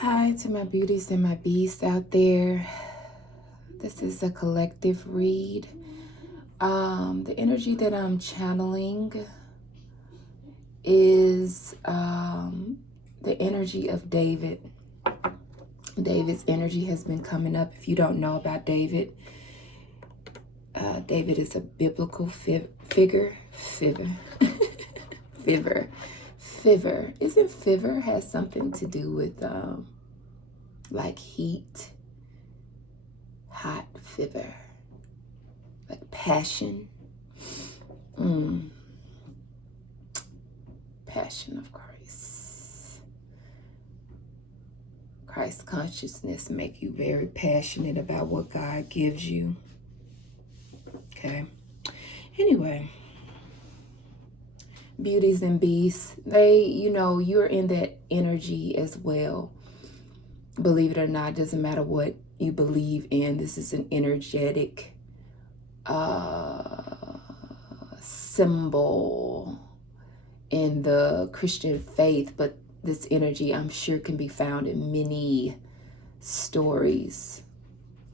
Hi to my beauties and my beasts out there. This is a collective read. The energy that I'm channeling is the energy of David. David's energy has been coming up. If you don't know about David, David is a biblical figure. Isn't fiver has something to do with like heat, hot fever, like passion. Passion of Christ. Christ consciousness make you very passionate about what God gives you. Okay. Anyway, beauties and beasts, you're in that energy as well. Believe it or not, doesn't matter what you believe in. This is an energetic symbol in the Christian faith, but this energy I'm sure can be found in many stories,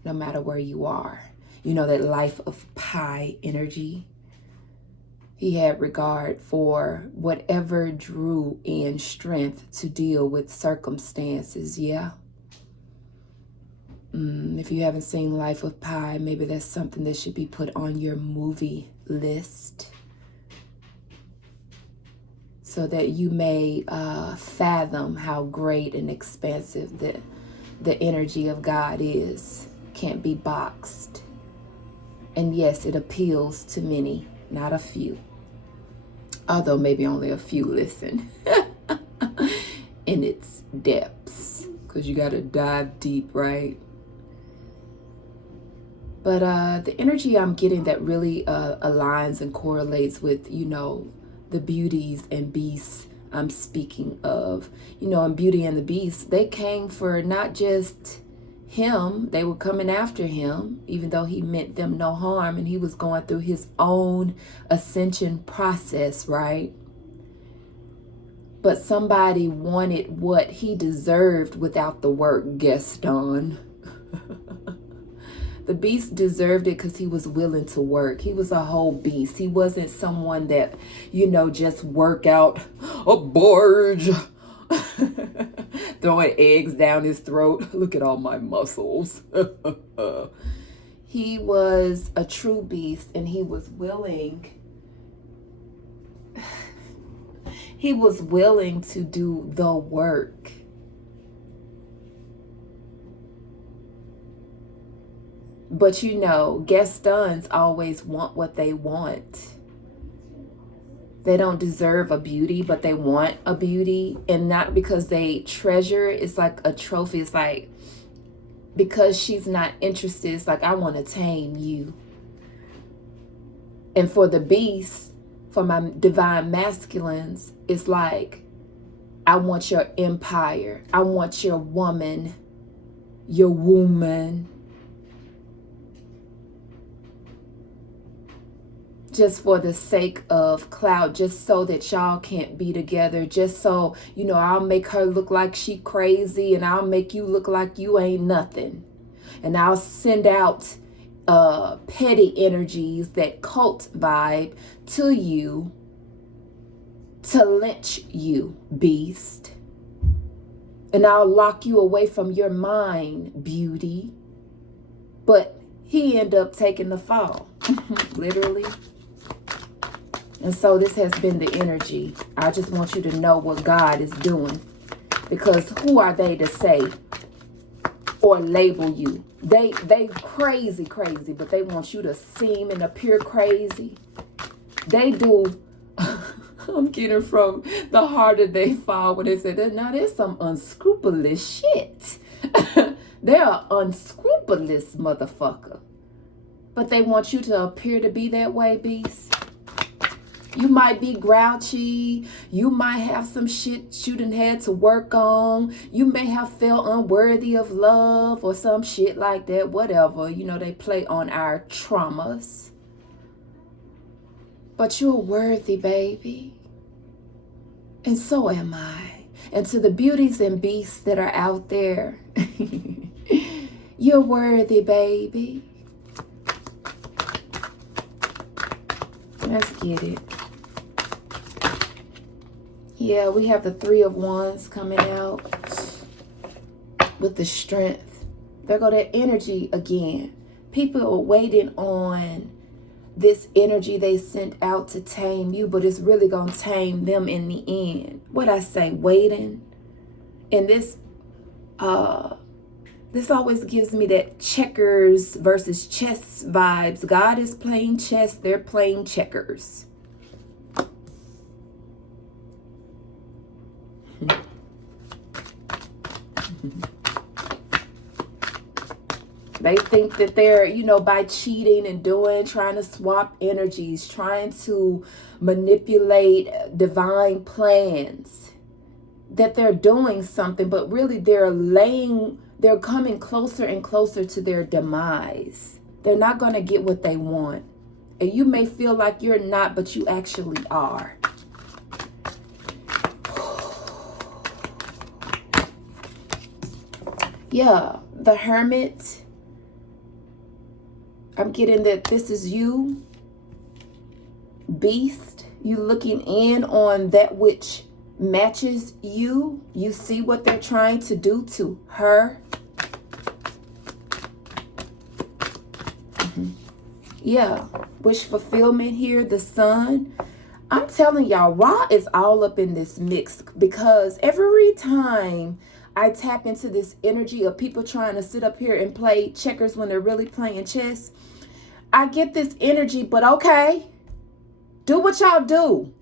no matter where you are. You know, that life of Pi energy. He had regard for whatever drew in strength to deal with circumstances. Yeah. If you haven't seen Life of Pi, maybe that's something that should be put on your movie list so that you may fathom how great and expansive the energy of God is. Can't be boxed. And yes, it appeals to many, not a few. Although maybe only a few listen in its depths, because you got to dive deep, right? But the energy I'm getting that really aligns and correlates with, the beauties and beasts I'm speaking of. In Beauty and the Beast, they came for not just him, they were coming after him, even though he meant them no harm and he was going through his own ascension process, right? But somebody wanted what he deserved without the work, Gaston. The beast deserved it because he was willing to work. He was a whole beast. He wasn't someone that, just work out a barge. Throwing eggs down his throat. Look at all my muscles. He was a true beast, and he was willing. He was willing to do the work. But Gastons always want what they want. They don't deserve a beauty, but they want a beauty. And not because they treasure it. It's like a trophy. It's like, because she's not interested, it's like, I want to tame you. And for the beast, for my divine masculines, it's like, I want your empire. I want your woman. Your woman. Just for the sake of clout, just so that y'all can't be together, just so, I'll make her look like she crazy and I'll make you look like you ain't nothing. And I'll send out petty energies, that cult vibe to you to lynch you, beast. And I'll lock you away from your mind, beauty. But he ended up taking the fall, literally. And so this has been the energy. I just want you to know what God is doing. Because who are they to say or label you? They crazy, but they want you to seem and appear crazy. They do. I'm getting from the harder they fall when they say that. Now there's some unscrupulous shit. They're an unscrupulous motherfucker. But they want you to appear to be that way, beast. You might be grouchy. You might have some shit you done had to work on. You may have felt unworthy of love or some shit like that. Whatever. They play on our traumas. But you're worthy, baby. And so am I. And to the beauties and beasts that are out there, you're worthy, baby. Let's get it. Yeah, we have the Three of Wands coming out with the Strength. There go that energy again. People are waiting on this energy they sent out to tame you, but it's really going to tame them in the end. What I say, waiting. And this always gives me that checkers versus chess vibes. God is playing chess, they're playing checkers. They think that they're, by cheating and trying to swap energies, trying to manipulate divine plans, that they're doing something, but really they're coming closer and closer to their demise. They're not going to get what they want. And you may feel like you're not, but you actually are. Yeah, the Hermit. I'm getting that this is you, Beast. You looking in on that which matches you. You see what they're trying to do to her. Yeah, wish fulfillment here, the Sun. I'm telling y'all, Ra is all up in this mix, because every time I tap into this energy of people trying to sit up here and play checkers when they're really playing chess, I get this energy, but okay, do what y'all do.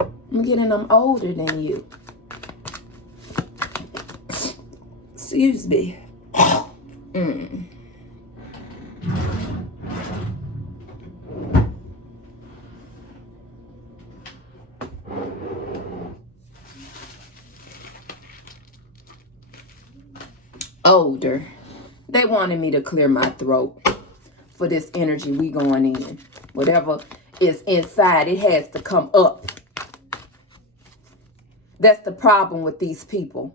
I'm getting them older than you. Excuse me. Older. They wanted me to clear my throat for this energy we going in. Whatever is inside, it has to come up. That's the problem with these people.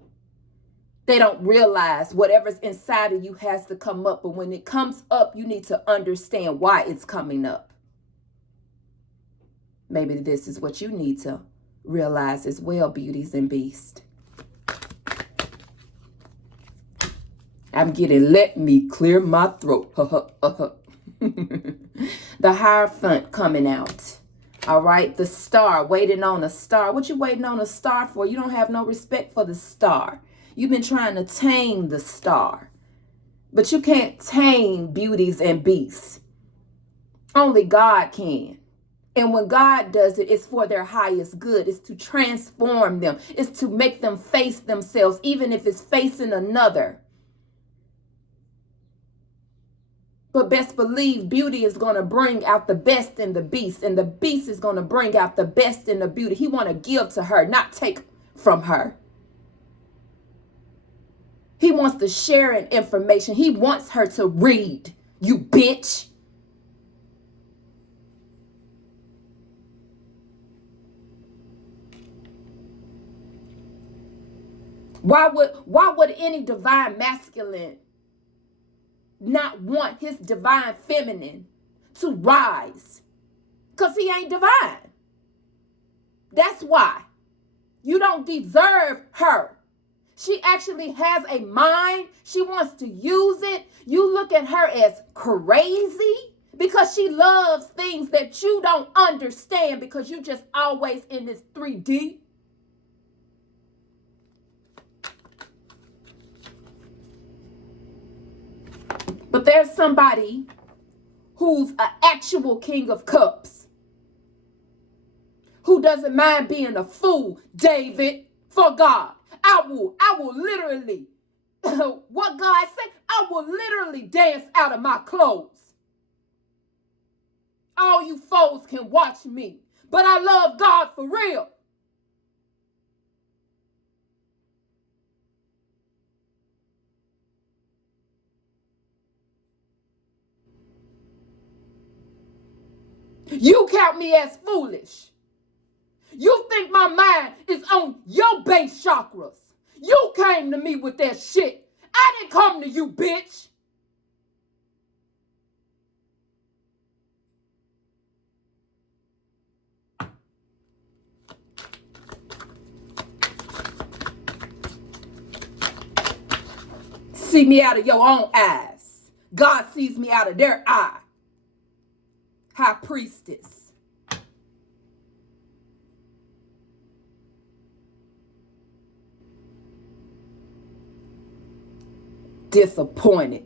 They don't realize whatever's inside of you has to come up. But when it comes up, you need to understand why it's coming up. Maybe this is what you need to realize as well, beauties and beasts. I'm getting, let me clear my throat. The Hierophant coming out. All right, the Star, waiting on a star. What you waiting on a star for? You don't have no respect for the star. You've been trying to tame the star. But you can't tame beauties and beasts. Only God can. And when God does it, it's for their highest good. It's to transform them. It's to make them face themselves, even if it's facing another. But best believe beauty is going to bring out the best in the beast. And the beast is going to bring out the best in the beauty. He want to give to her, not take from her. He wants to share an information. He wants her to read, you bitch. Why would any divine masculine not want his divine feminine to rise? Because he ain't divine. That's why. You don't deserve her. She actually has a mind. She wants to use it. You look at her as crazy because she loves things that you don't understand because you just always in this 3D. But there's somebody who's an actual King of Cups, who doesn't mind being a fool, David, for God. I will literally, what God said, I will literally dance out of my clothes. All you foes can watch me, but I love God for real. You count me as foolish. You think my mind is on your base chakras. You came to me with that shit. I didn't come to you, bitch. See me out of your own eyes. God sees me out of their eye. High priestess. Disappointed.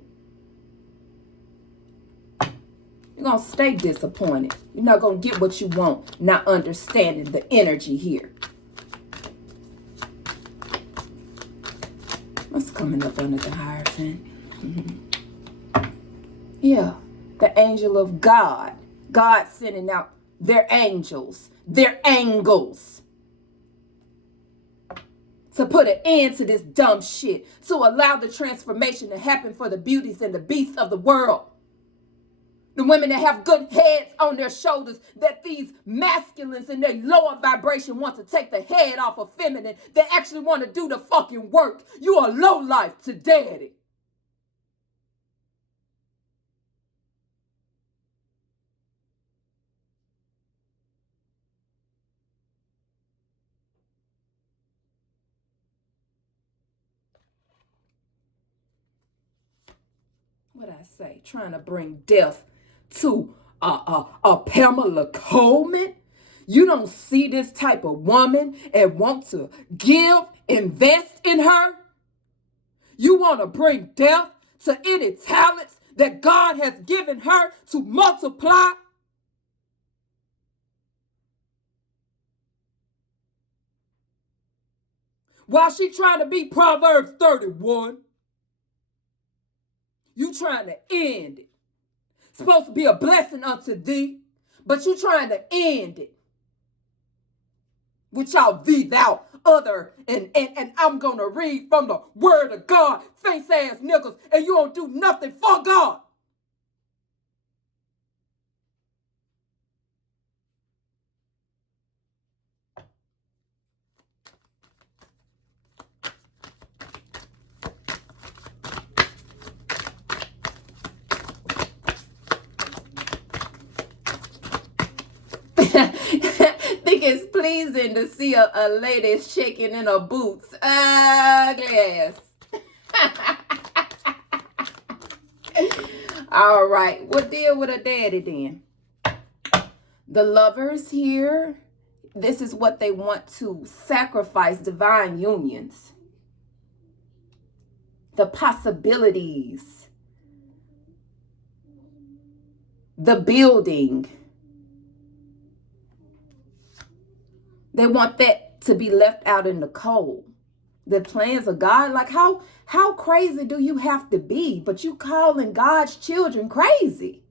You're going to stay disappointed. You're not going to get what you want, not understanding the energy here. What's coming up under the Hierophant? Yeah, the angel of God. God sending out their angels, their angles, to put an end to this dumb shit, to allow the transformation to happen for the beauties and the beasts of the world. The women that have good heads on their shoulders, that these masculines in their lower vibration want to take the head off of feminine. They actually want to do the fucking work. You are low life to daddy. What I say? Trying to bring death to a Pamela Coleman. You don't see this type of woman and want to invest in her. You want to bring death to any talents that God has given her to multiply. While she trying to be Proverbs 31, you trying to end it. It's supposed to be a blessing unto thee, but you trying to end it. Which y'all thee, thou, other, and I'm going to read from the word of God, face ass niggas, and you don't do nothing for God. Think it's pleasing to see a lady shaking in her boots. Yes. All right. We'll deal with a daddy then. The lovers here, this is what they want to sacrifice: divine unions. The possibilities. The building. They want that to be left out in the cold. The plans of God, like how crazy do you have to be? But you calling God's children crazy.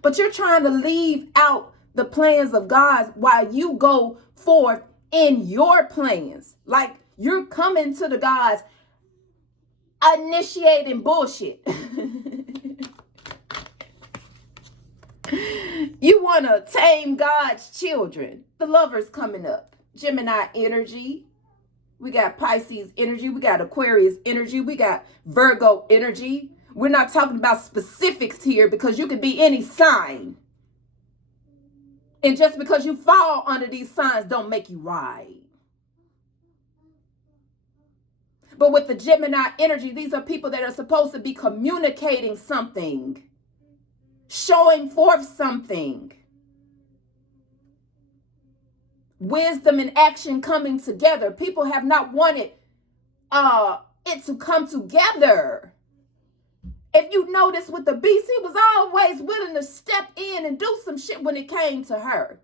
But you're trying to leave out the plans of God while you go forth in your plans. Like you're coming to the gods initiating bullshit. You want to tame God's children. The lovers coming up. Gemini energy. We got Pisces energy. We got Aquarius energy. We got Virgo energy. We're not talking about specifics here because you could be any sign. And just because you fall under these signs don't make you right. But with the Gemini energy, these are people that are supposed to be communicating something, showing forth something. Wisdom and action coming together. People have not wanted it to come together. If you notice with the beast, he was always willing to step in and do some shit when it came to her.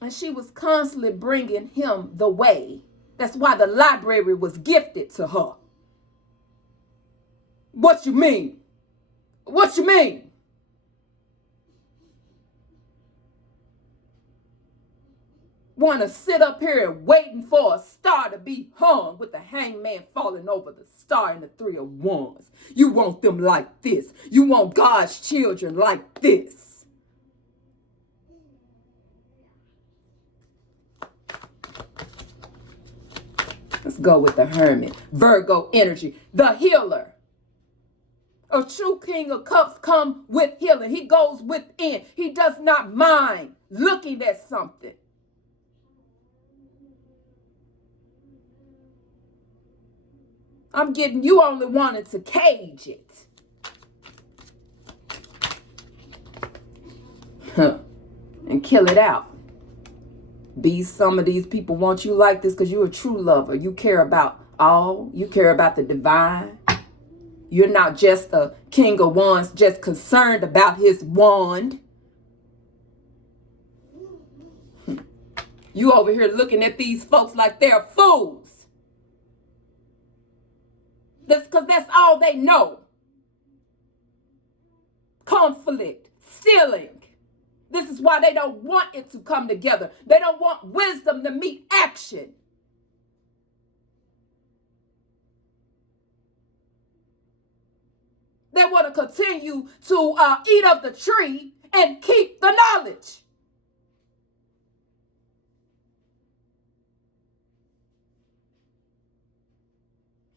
And she was constantly bringing him the way. That's why the library was gifted to her. What you mean? What you mean? want to sit up here and waiting for a star to be hung with the hangman falling over the star and the 3 of Wands. You want them like this. You want God's children like this. Let's go with the Hermit. Virgo energy, the healer. A true King of Cups come with healing. He goes within. He does not mind looking at something. I'm getting, you only wanted to cage it. And kill it out. Some of these people want you like this because you're a true lover. You care about all. You care about the divine. You're not just a King of Wands, just concerned about his wand. You over here looking at these folks like they're fools. That's because that's all they know. Conflict, stealing. This is why they don't want it to come together. They don't want wisdom to meet action. They want to continue to eat of the tree and keep the knowledge.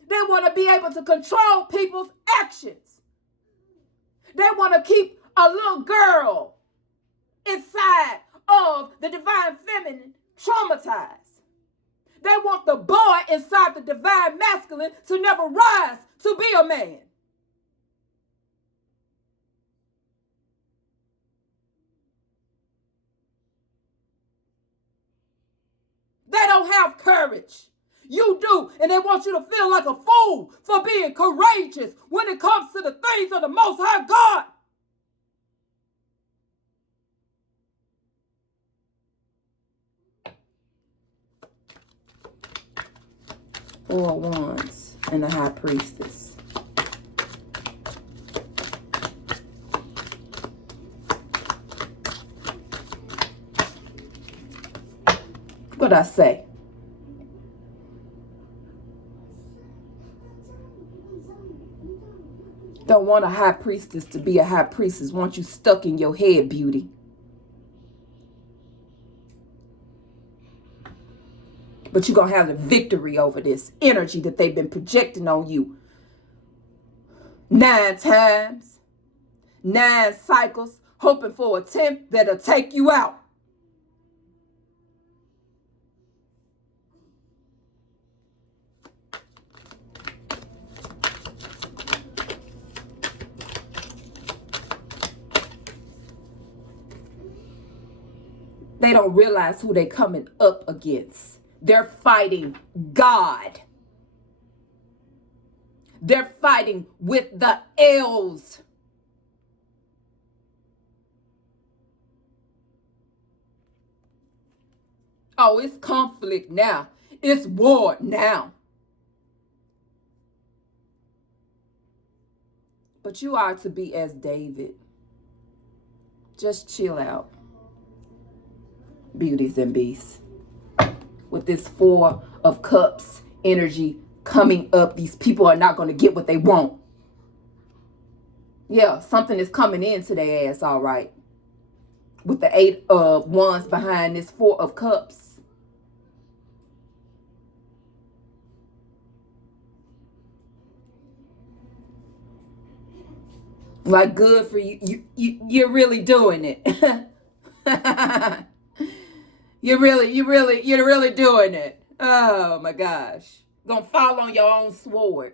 They want to be able to control people's actions. They want to keep a little girl inside of the divine feminine traumatized. They want the boy inside the divine masculine to never rise to be a man. They don't have courage. You do, and they want you to feel like a fool for being courageous when it comes to the things of the Most High God. Four of Wands and the High Priestess. What'd I say? Don't want a high priestess to be a high priestess. Want you stuck in your head, beauty. But you're going to have the victory over this energy that they've been projecting on you. 9 times, 9 cycles, hoping for a 10th that'll take you out. They don't realize who they're coming up against. They're fighting God. They're fighting with the L's. Oh, it's conflict now. It's war now. But you are to be as David. Just chill out. Beauties and beasts. With this 4 of Cups energy coming up, these people are not going to get what they want. Yeah, something is coming into their ass, all right. With the 8 of Wands behind this 4 of Cups. Like, good for you. You're really doing it. You're really doing it. Oh my gosh. You're gonna fall on your own sword.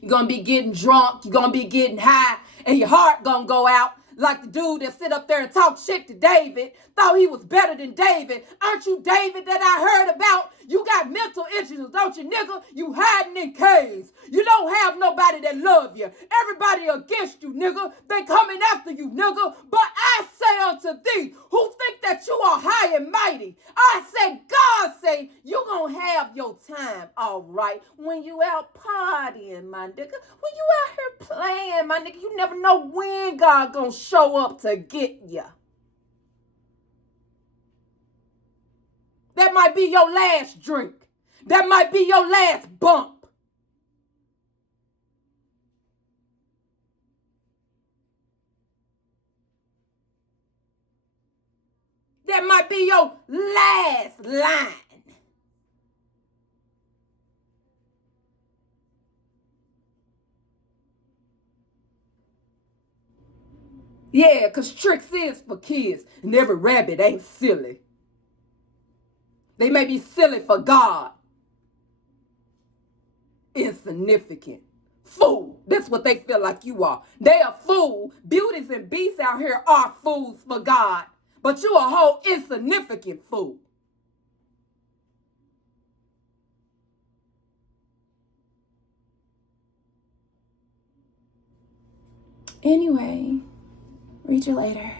You're gonna be getting drunk. You're gonna be getting high. And your heart gonna go out like the dude that sit up there and talk shit to David. Thought he was better than David. Aren't you David that I heard about? You got mental issues, don't you, nigga? You hiding in caves. You don't have nobody that love you. Everybody against you, nigga. They coming after you, nigga. But I say unto thee, who think that you are high and mighty, I say, God say, you gonna have your time, all right, when you out partying, my nigga. When you out here playing, my nigga, you never know when God gonna show up to get you. That might be your last drink. That might be your last bump. That might be your last line. Yeah, because tricks is for kids, and every rabbit ain't silly. They may be silly for God. Insignificant. Fool. That's what they feel like you are. They a fool. Beauties and beasts out here are fools for God. But you a whole insignificant fool. Anyway, read you later.